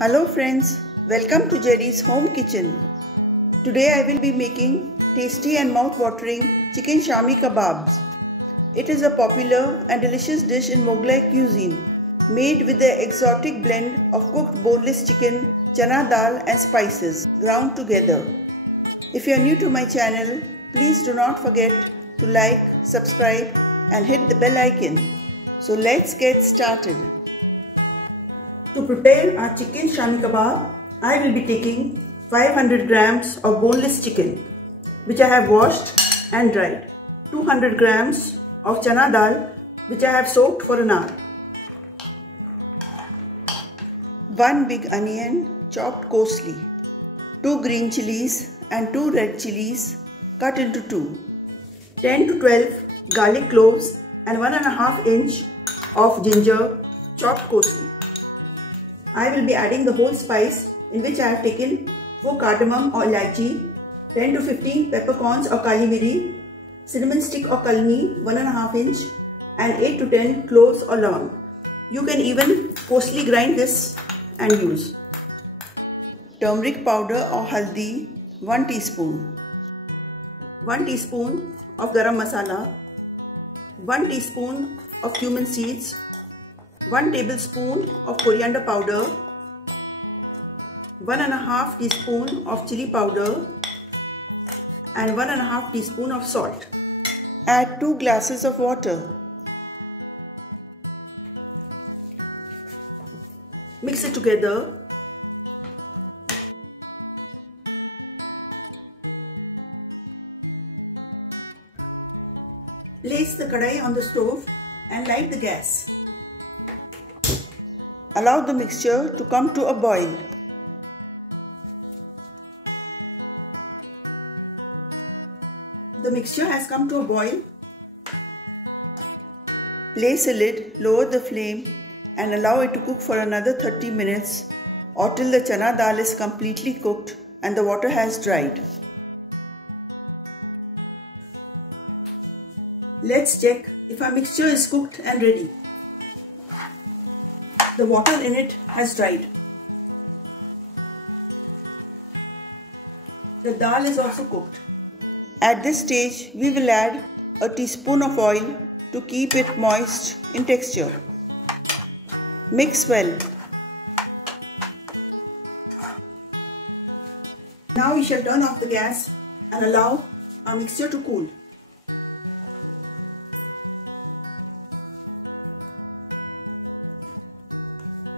Hello friends, welcome to Jerry's Home Kitchen. Today I will be making tasty and mouth-watering chicken shami kebabs. It is a popular and delicious dish in Mughlai cuisine, made with the exotic blend of cooked boneless chicken, chana dal and spices ground together. If you are new to my channel, please do not forget to like, subscribe and hit the bell icon. So let's get started. To prepare our chicken shami kebab, I will be taking 500 grams of boneless chicken, which I have washed and dried. 200 grams of chana dal, which I have soaked for an hour. 1 big onion chopped coarsely. 2 green chilies and 2 red chilies cut into 2. 10 to 12 garlic cloves and 1.5 inch of ginger chopped coarsely. I will be adding the whole spice, in which I have taken 4 cardamom or ilaichi, 10 to 15 peppercorns or kali miri, cinnamon stick or kalni 1.5 inch and 8 to 10 cloves or lavang. You can even coarsely grind this and use. Turmeric powder or haldi 1 teaspoon. 1 teaspoon of garam masala. 1 teaspoon of cumin seeds. 1 tablespoon of coriander powder, 1.5 teaspoon of chili powder and 1.5 teaspoon of salt. Add 2 glasses of water. Mix it together. Place the kadai on the stove and light the gas. Allow the mixture to come to a boil. The mixture has come to a boil. Place a lid, lower the flame and allow it to cook for another 30 minutes or till the chana dal is completely cooked and the water has dried. Let's check if our mixture is cooked and ready. The water in it has dried. The dal is also cooked. At this stage, we will add a teaspoon of oil to keep it moist in texture. Mix well. Now we shall turn off the gas and allow our mixture to cool.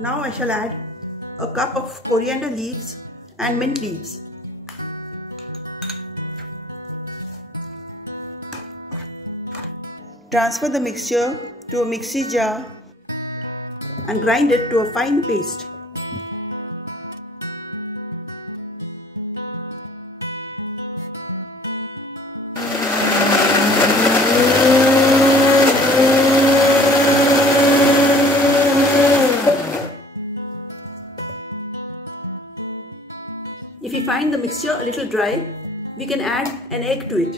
Now I shall add a cup of coriander leaves and mint leaves. Transfer the mixture to a mixie jar and grind it to a fine paste. If we find the mixture a little dry, we can add an egg to it.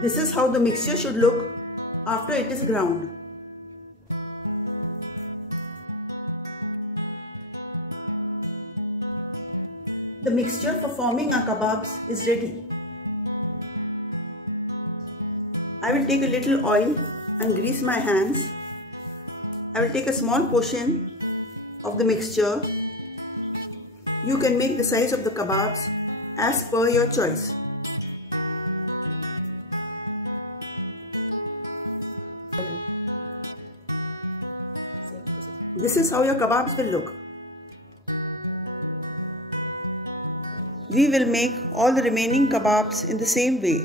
This is how the mixture should look after it is ground. The mixture for forming our kebabs is ready. I will take a little oil and grease my hands. I will take a small portion of the mixture. You can make the size of the kebabs as per your choice. This is how your kebabs will look. We will make all the remaining kebabs in the same way.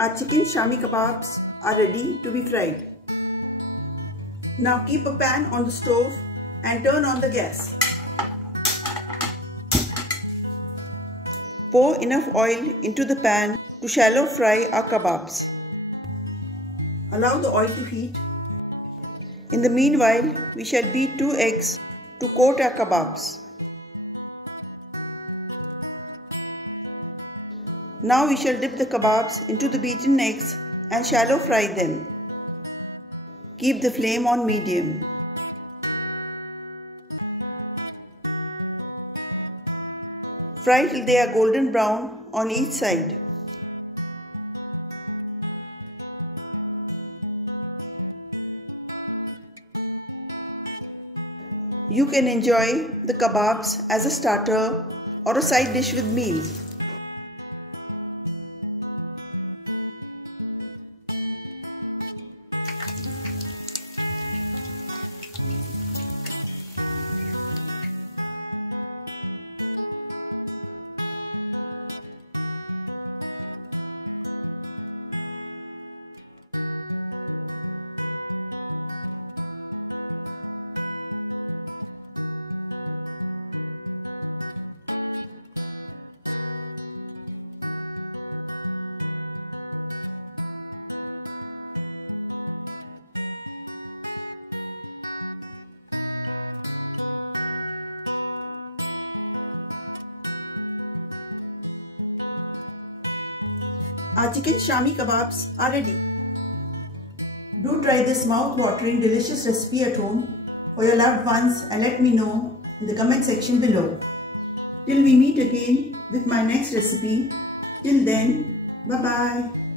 Our chicken Shami kebabs are ready to be fried. Now keep a pan on the stove and turn on the gas. Pour enough oil into the pan to shallow fry our kebabs. Allow the oil to heat. In the meanwhile, we shall beat 2 eggs to coat our kebabs. Now we shall dip the kebabs into the beaten eggs and shallow fry them. Keep the flame on medium. Fry till they are golden brown on each side. You can enjoy the kebabs as a starter or a side dish with meals. Our chicken Shami kebabs are ready. Do try this mouth-watering delicious recipe at home for your loved ones and let me know in the comment section below. Till we meet again with my next recipe. Till then, bye-bye.